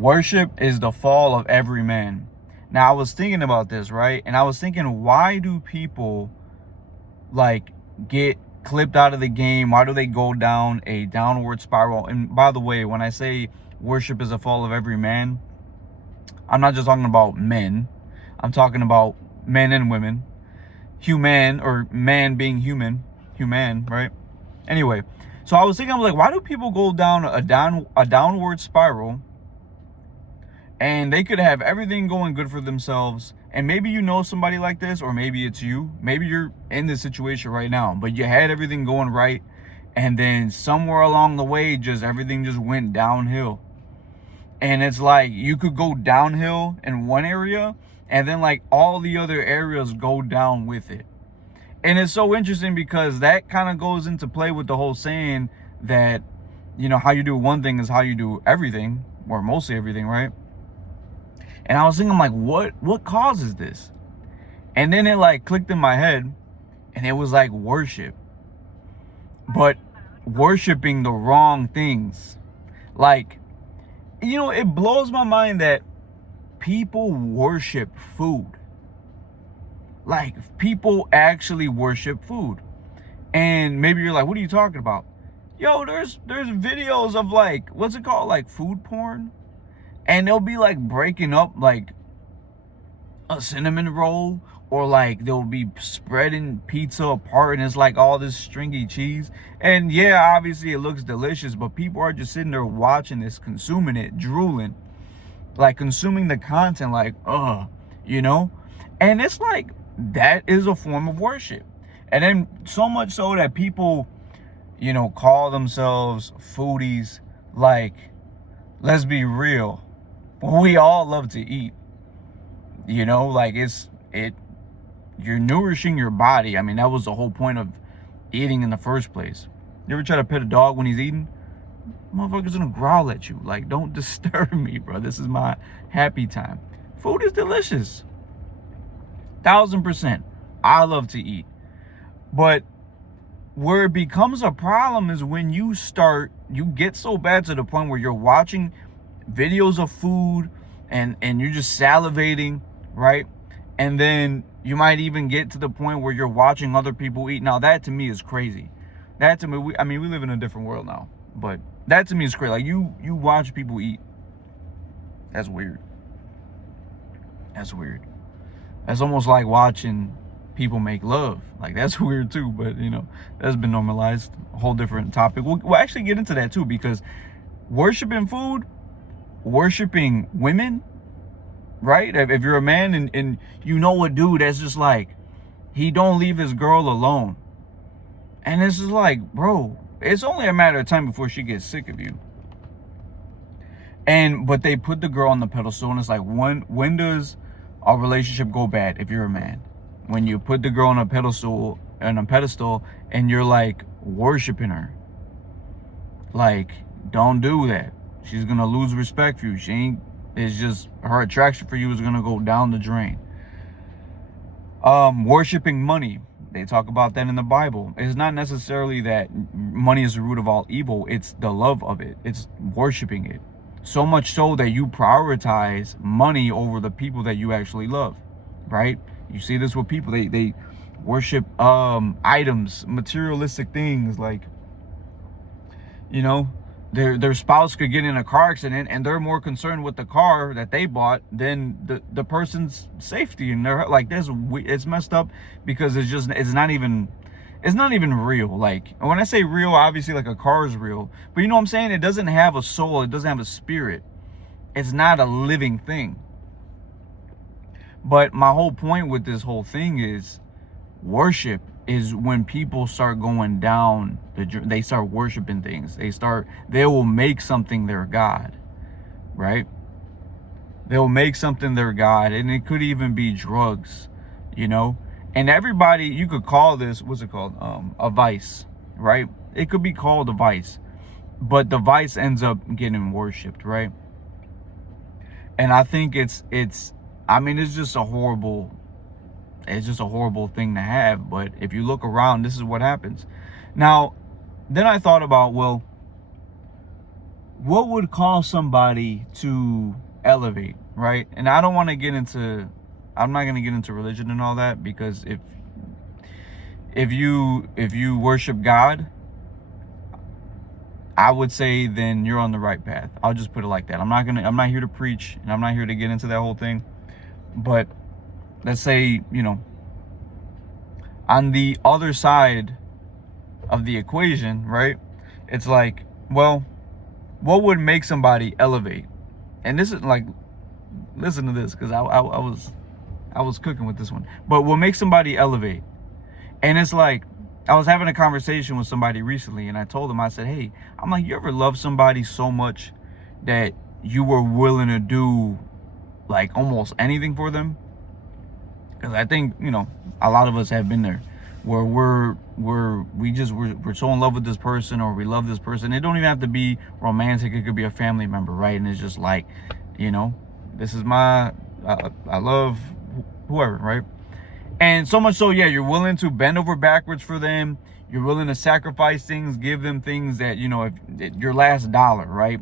Worship is the fall of every man. Now, I was thinking about this, right? And I was thinking, why do people like get clipped out of the game? Why do they go down a downward spiral? And by the way, when I say worship is a fall of every man, I'm not just talking about men. I'm talking about men and women. Human, or man being human, right? Anyway, so I was thinking, I'm like, why do people go down a downward spiral? And they could have everything going good for themselves. And maybe you know somebody like this, or maybe it's you. Maybe you're in this situation right now, but you had everything going right. And then somewhere along the way, everything just went downhill. And it's like you could go downhill in one area, and then like all the other areas go down with it. And it's so interesting because that kind of goes into play with the whole saying that, how you do one thing is how you do everything, or mostly everything, right? And I was thinking, I'm like, what causes this? And then it like clicked in my head, and it was like worship. But worshiping the wrong things. Like, it blows my mind that people worship food. Like, people actually worship food. And maybe you're like, what are you talking about? Yo, there's videos of like, what's it called? Like food porn. And they'll be like breaking up like a cinnamon roll, or like they'll be spreading pizza apart and it's like all this stringy cheese. And yeah, obviously it looks delicious, but people are just sitting there watching this, consuming it, drooling, like consuming the content, like, and it's like, that is a form of worship. And then so much so that people, call themselves foodies. Like, let's be real, we all love to eat, like you're nourishing your body. I mean, that was the whole point of eating in the first place. You ever try to pet a dog when he's eating? Motherfucker's gonna growl at you. Like, don't disturb me, bro. This is my happy time. Food is delicious. 1000%. I love to eat. But where it becomes a problem is when you get so bad to the point where you're watching videos of food and you're just salivating, right? And then you might even get to the point where you're watching other people eat. Now, that to me is crazy. That to me, we live in a different world now, but that to me is crazy. Like, you watch people eat. That's weird. That's weird. That's almost like watching people make love. Like, that's weird too, but that's been normalized. A whole different topic. We'll actually get into that too, because worshiping food, worshiping women, right? If you're a man and a dude that's just like, he don't leave his girl alone. And this is like, bro, it's only a matter of time before she gets sick of you. But they put the girl on the pedestal, and it's like, when does a relationship go bad if you're a man? When you put the girl on a pedestal and you're like worshiping her. Like, don't do that. She's gonna lose respect for you. It's just, her attraction for you is gonna go down the drain. Worshiping money. They talk about that in the Bible. It's not necessarily that money is the root of all evil. It's the love of it. It's worshiping it. So much so that you prioritize money over the people that you actually love, right? You see this with people. They worship items, materialistic things, like, their spouse could get in a car accident and they're more concerned with the car that they bought than the person's safety. And they're like, it's messed up, because it's not even real. Like, when I say real, obviously like a car is real, but you know what I'm saying? It doesn't have a soul. It doesn't have a spirit. It's not a living thing. But my whole point with this whole thing is, worship is when people start going down they start worshiping things. They will make something their God, right? They'll make something their God, and it could even be drugs, and everybody, you could call this, what's it called? A vice, right? It could be called a vice, but the vice ends up getting worshipped, right? And I think it's just a horrible thing to have. But if you look around, this is what happens. Now, then I thought about, well, what would cause somebody to elevate, right? And I don't want to get into, I'm not going to get into religion and all that, because if you worship God, I would say then you're on the right path. I'll just put it like that. I'm not here to preach, and I'm not here to get into that whole thing. But let's say, on the other side of the equation, right? It's like, well, what would make somebody elevate? And this is like, listen to this, because I was cooking with this one. But what makes somebody elevate? And it's like, I was having a conversation with somebody recently, and I told them, I said, hey, I'm like, you ever love somebody so much that you were willing to do like almost anything for them? Because I think, a lot of us have been there, where we're so in love with this person, or we love this person. It don't even have to be romantic. It could be a family member, right? And it's just like, this is I love whoever, right? And so much so, yeah, you're willing to bend over backwards for them. You're willing to sacrifice things, give them things that, if your last dollar, right?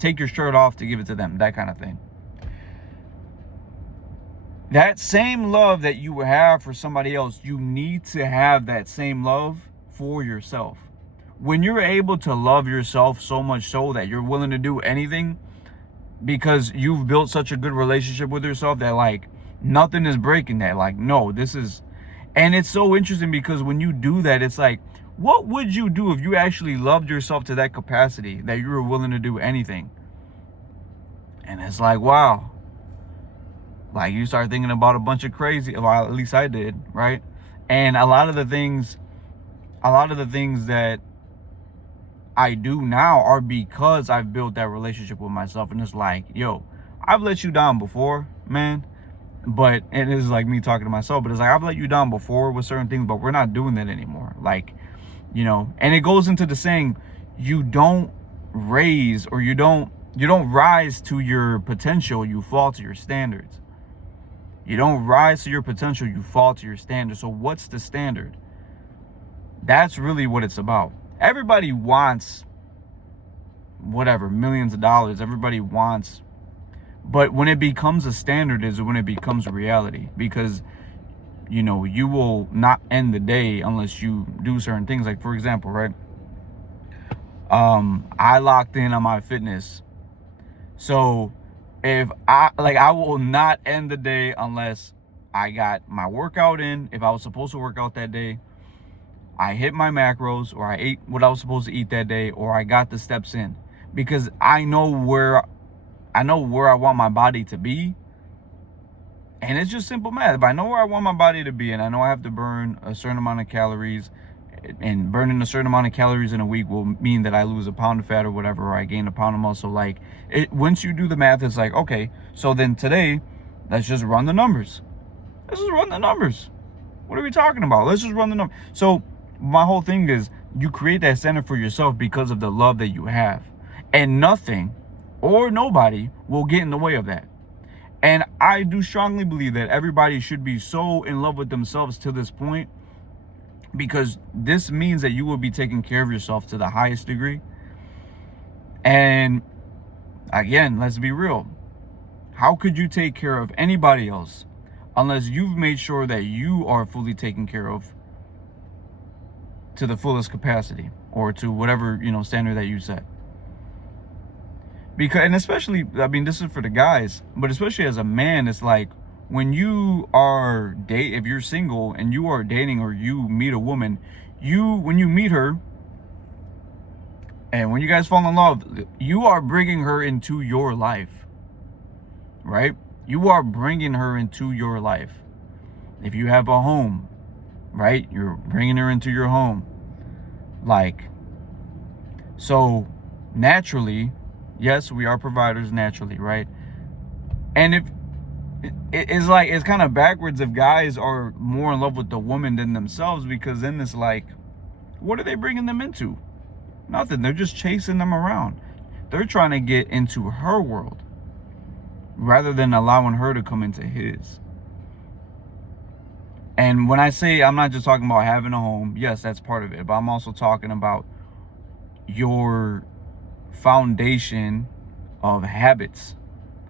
Take your shirt off to give it to them, that kind of thing. That same love that you have for somebody else, you need to have that same love for yourself. When you're able to love yourself so much so that you're willing to do anything because you've built such a good relationship with yourself that like nothing is breaking that. Like, no, and it's so interesting because when you do that, it's like, what would you do if you actually loved yourself to that capacity that you were willing to do anything? And it's like, wow. Like, you start thinking about a bunch of crazy, well, at least I did, right? And a lot of the things that I do now are because I've built that relationship with myself. And it's like, yo, I've let you down before, man. But it is like me talking to myself, but it's like, I've let you down before with certain things, but we're not doing that anymore. Like, and it goes into the saying, you don't raise, or you don't rise to your potential, you fall to your standards. You don't rise to your potential, you fall to your standards. So what's the standard? That's really what it's about. Everybody wants whatever, millions of dollars. Everybody wants, but when it becomes a standard is when it becomes a reality, because you will not end the day unless you do certain things. Like, for example, right? I locked in on my fitness. So if I will not end the day unless I got my workout in. If I was supposed to work out that day, I hit my macros, or I ate what I was supposed to eat that day, or I got the steps in, because I know where I want my body to be. And it's just simple math. If I know where I want my body to be, and I know I have to burn a certain amount of calories, and burning a certain amount of calories in a week will mean that I lose a pound of fat or whatever, or I gain a pound of muscle. Like, once you do the math, it's like, okay, so then today, let's just run the numbers. Let's just run the numbers. What are we talking about? Let's just run the numbers. So my whole thing is, you create that center for yourself because of the love that you have. And nothing or nobody will get in the way of that. And I do strongly believe that everybody should be so in love with themselves to this point, because this means that you will be taking care of yourself to the highest degree. And again, let's be real. How could you take care of anybody else unless you've made sure that you are fully taken care of to the fullest capacity, or to whatever, standard that you set? Because, and especially, I mean, this is for the guys, but especially as a man, it's like, when you are if you're single and you are dating, or you meet a woman, when you meet her and when you guys fall in love, you are bringing her into your life, right? You are bringing her into your life. If you have a home, right, you're bringing her into your home. Like, so naturally, yes, we are providers naturally, right? And if it's like, it's kind of backwards if guys are more in love with the woman than themselves, because then it's like, what are they bringing them into? Nothing. They're just chasing them around. They're trying to get into her world rather than allowing her to come into his. And when I say, I'm not just talking about having a home, yes, that's part of it, but I'm also talking about your foundation of habits.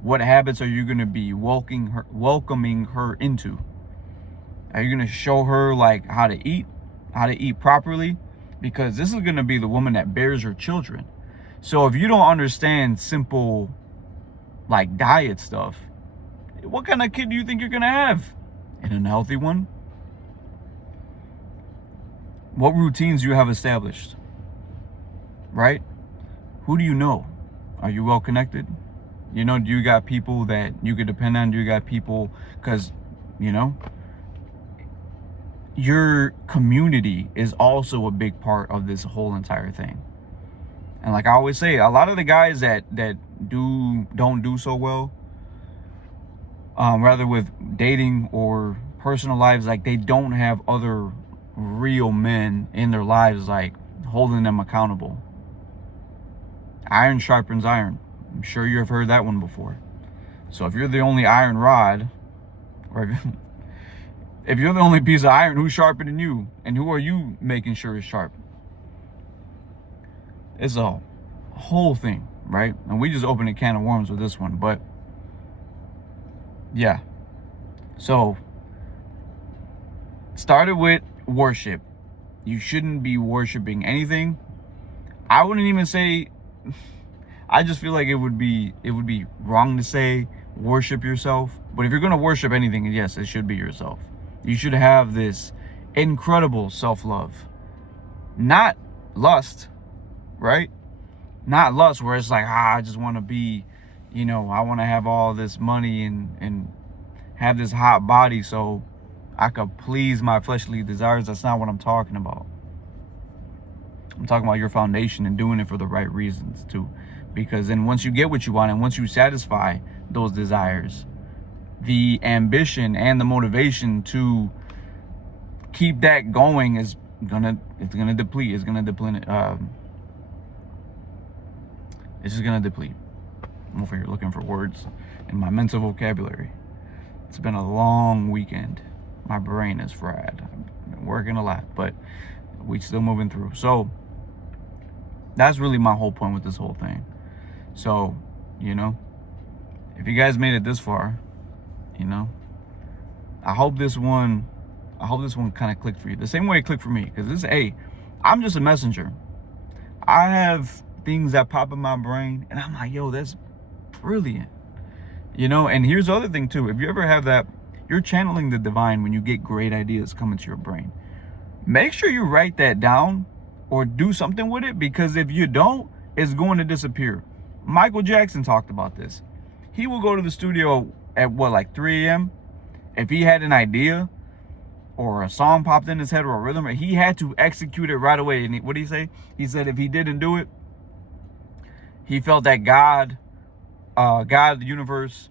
What habits are you going to be welcoming her into? Are you going to show her like how to eat properly? Because this is going to be the woman that bears your children. So if you don't understand simple like diet stuff, what kind of kid do you think you're going to have? An unhealthy one? What routines do you have established? Right? Who do you know? Are you well connected? You know, do you got people that you could depend on? Do you got people, because, you know, your community is also a big part of this whole entire thing. And like I always say, a lot of the guys that don't do so well, rather with dating or personal lives, like they don't have other real men in their lives like holding them accountable. Iron sharpens iron. I'm sure you have heard that one before. So if you're the only iron rod, or if you're the only piece of iron, who's sharpening you? And who are you making sure is sharp? It's a whole thing, right? And we just opened a can of worms with this one, but yeah. So started with worship. You shouldn't be worshiping anything. I wouldn't even say, I just feel like it would be wrong to say worship yourself. But if you're going to worship anything, yes, it should be yourself. You should have this incredible self-love. Not lust, right? Not lust where it's like, I just want to be, you know, I want to have all this money and have this hot body so I could please my fleshly desires. That's not what I'm talking about. I'm talking about your foundation and doing it for the right reasons too. Because then once you get what you want and once you satisfy those desires, the ambition and the motivation to keep that going is gonna deplete. It's gonna deplete. It's just gonna deplete. I'm over here looking for words in my mental vocabulary. It's been a long weekend. My brain is fried. I've been working a lot, but we still moving through. So that's really my whole point with this whole thing. So, you know, if you guys made it this far, you know, I hope this one kind of clicked for you the same way it clicked for me. Because this, hey, I'm just a messenger. I have things that pop in my brain and I'm like, yo, that's brilliant. You know, and here's the other thing too. If you ever have that, you're channeling the divine when you get great ideas coming to your brain. Make sure you write that down or do something with it, because if you don't, it's going to disappear. Michael Jackson talked about this. He will go to the studio at what, like 3 a.m. If he had an idea or a song popped in his head or a rhythm, he had to execute it right away. And what did he say? He said if he didn't do it, he felt that God, the universe,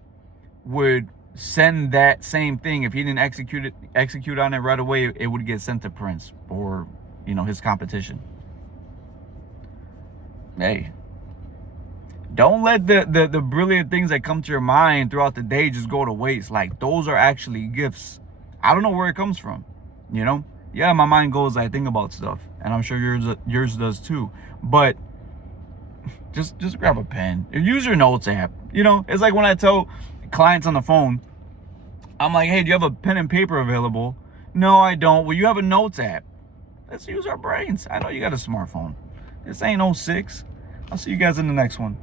would send that same thing. If he didn't execute on it right away, it would get sent to Prince or, you know, his competition. Hey, don't let the brilliant things that come to your mind throughout the day just go to waste. Like, those are actually gifts. I don't know where it comes from, you know? Yeah, my mind goes, I think about stuff, and I'm sure yours does too. But just grab a pen. Use your notes app. You know, it's like when I tell clients on the phone, I'm like, hey, do you have a pen and paper available? No, I don't. Well, you have a notes app. Let's use our brains. I know you got a smartphone. This ain't 06. I'll see you guys in the next one.